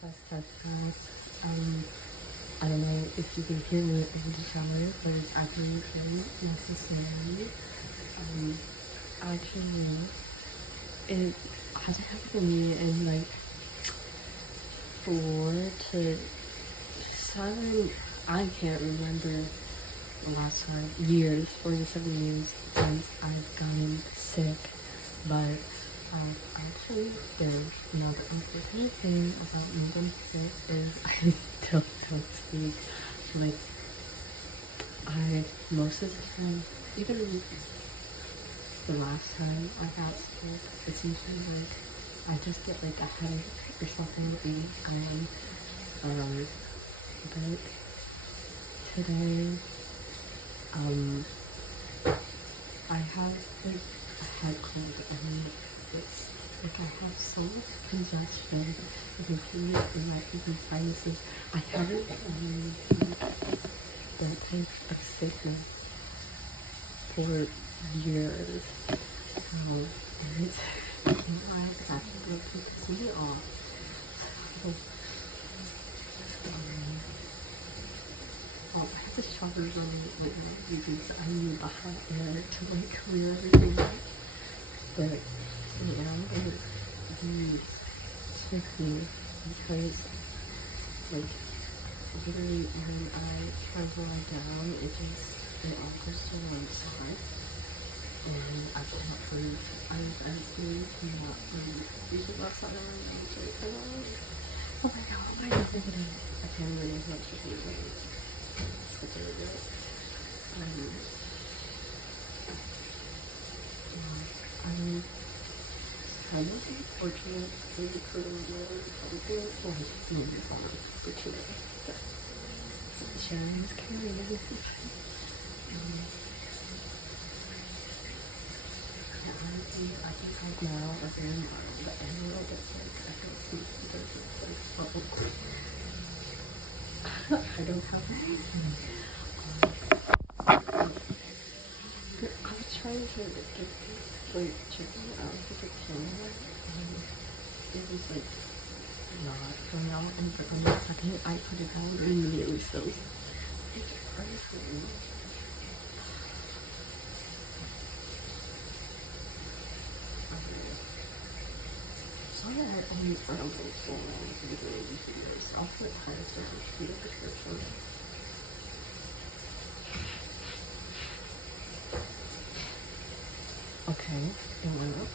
Test. I don't know if you can hear me in the shower, but it's actually very necessary. Actually, it hasn't happened to me in like 4 to 7. I can't remember the last time. Years, 4 to 7 years since I've gotten sick, but actually, there's another unfortunate thing about me getting sick is I still don't sleep. Like, most of the time, even the last time I got sick, it's usually like, I just get like a headache or something, but today, I have like a head cold and it's like I have so much congestion in my sinuses. I haven't that type of sickness for years. And it's I have to go completely off. I have the shutters on right now because I need the hot air to like clear everything out. But yeah, it really took me because like literally when I try to lie down, it all goes to one side and I cannot breathe. I'm still cannot breathe. Usually last time I'm like, oh my god, I can't really have much of it. That's what it is. I'm kind of fortunate to be really something like moving on for today. So sharing is caring. Honestly, I think right now are very mild, but I know that like I don't sleep because it's like bubble. I don't have anything. I was trying to get like checking out the camera and it was like not coming out, and for the second I put it down and immediately spills. It's crazy. Sorry I only rambled so long into these videos. I'll put highest in the description. Okay, it went up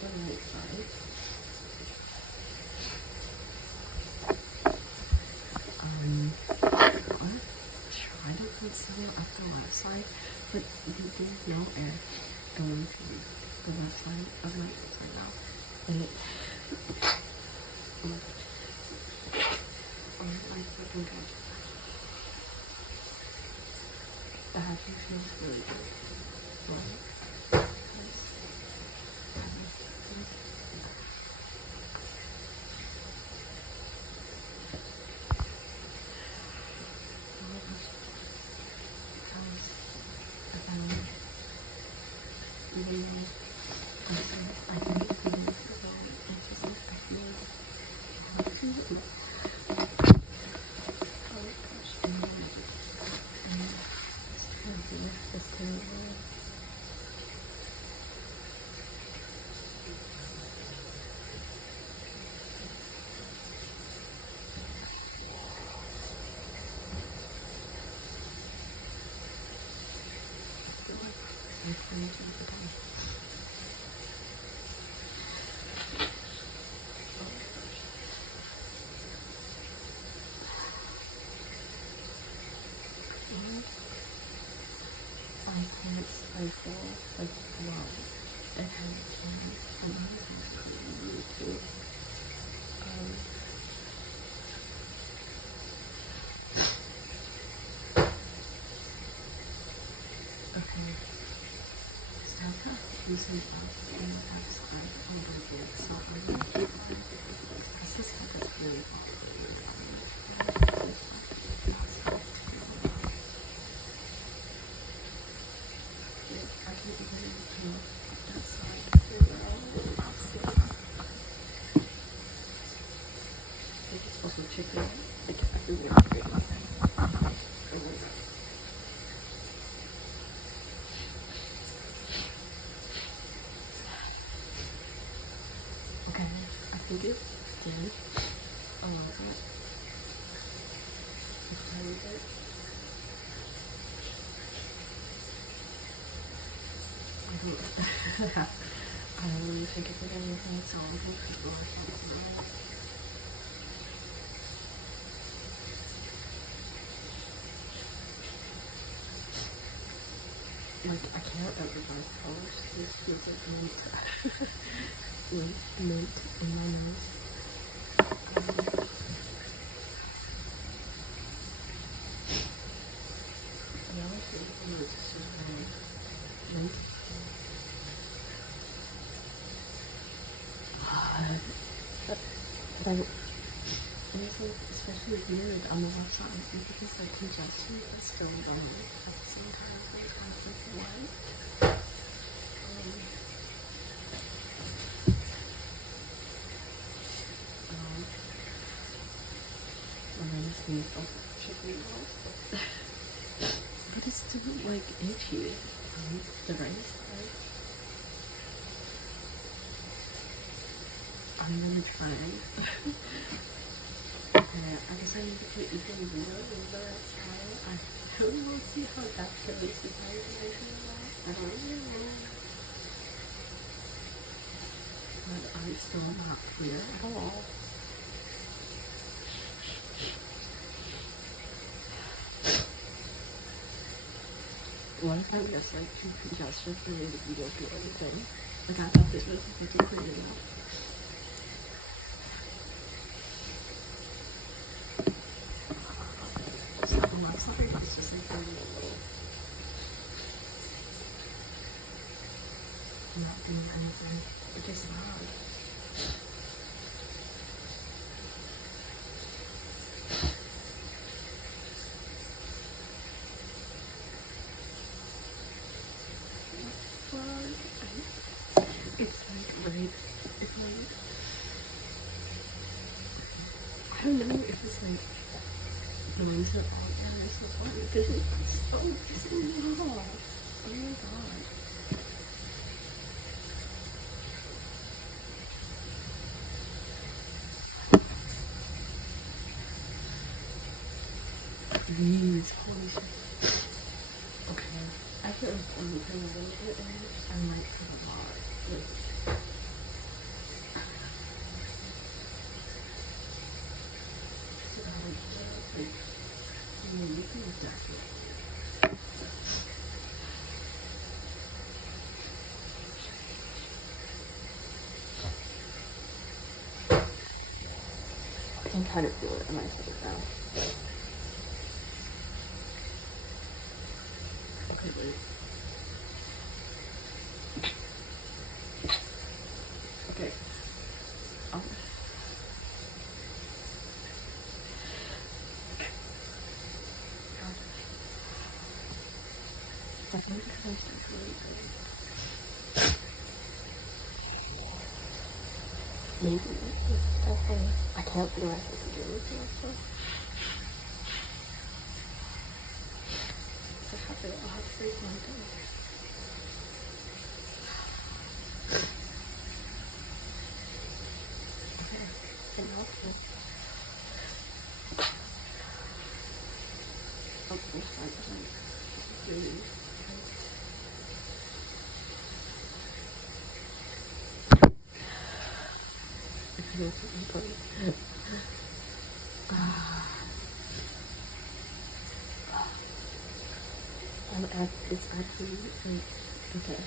the right side. I'll try to put some up the left side, but there's no air going to the left side of my face right now. And it I fucking got that actually feels really good. I feel like wow, it has been amazing for you too. Okay, just have to do some stuff in the outside a little bit, so I'm gonna keep on. This is like a really also chicken. Like, I feel really good about that. Oh my god. Okay, I think it's good. A little bit. A tiny bit. I don't really think it's anything, so I'm going to keep working on it. Like, I can't emphasize how much this feels like mint. Like, mint in my mouth. The other thing is just mint. But anything especially weird on the left side because like congestion is still going at the same time. So I was like, what? And then this thing felt chicken out. But it's still like itchy on the right side. I'm gonna try. Okay, I guess I need to put even more on the right side. I really want to see how that goes if I measure that. I don't know. But I'm still not clear at all. What if I'm just like too congested for me to be able to do anything? Like I thought this was super clear enough. So the left side is just like very not doing anything. It's just loud. It's like right. It's like I don't know if it's like going to all areas so far because it's so pissing me off. Oh my god. Please, holy shit. Okay. I feel like I'm putting a little bit in and like put a lot. Like, you can definitely. I can kind of feel it in my face now. Okay, wait. Okay. I think because I'm so really good. Maybe it's definitely. I can't feel like I can do anything else. So I'll have to freeze my day. Okay. And now it's good. Oh, I'm sorry. Really. It's actually like, okay.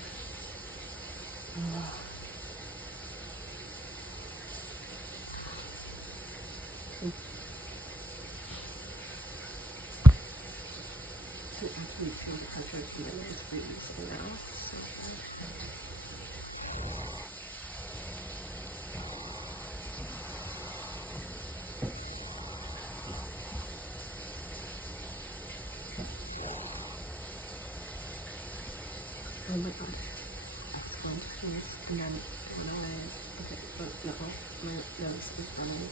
I actually feel the pressure to get my sleeves now. Oh my god. I want to finish and then when I, okay, but no, my nose is running.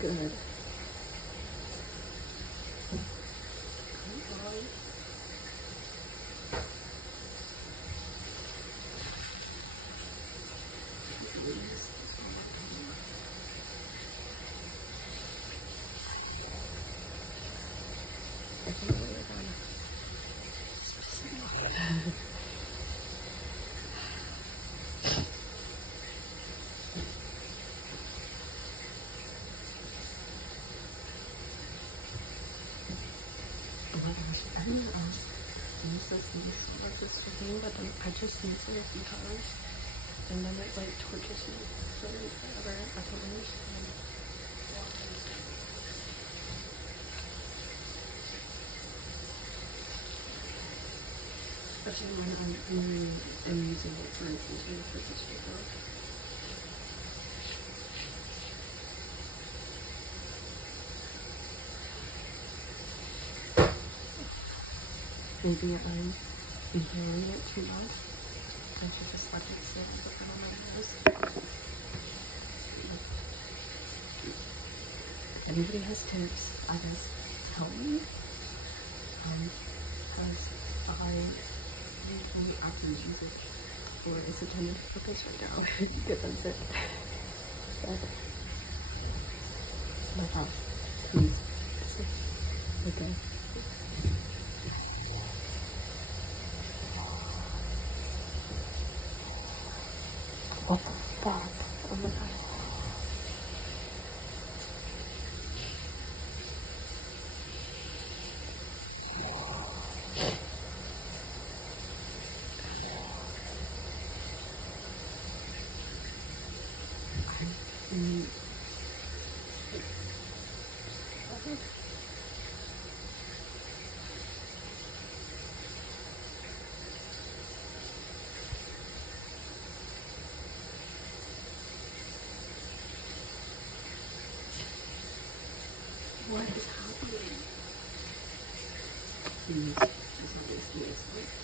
Good. I don't know. This thing, but then I just use it a few times, and then it like tortures me for like forever. I don't understand. Especially when I'm using it for instance for this video. Maybe I'm inhaling it too much. I should just let it sit and put it on my nose. If anybody has tips, I guess help me. Because I usually after use it for its intended purpose right now. Get them sick. But my house, please. Okay. Oh, fuck. Oh my god. What is happening? Please, just let me see this.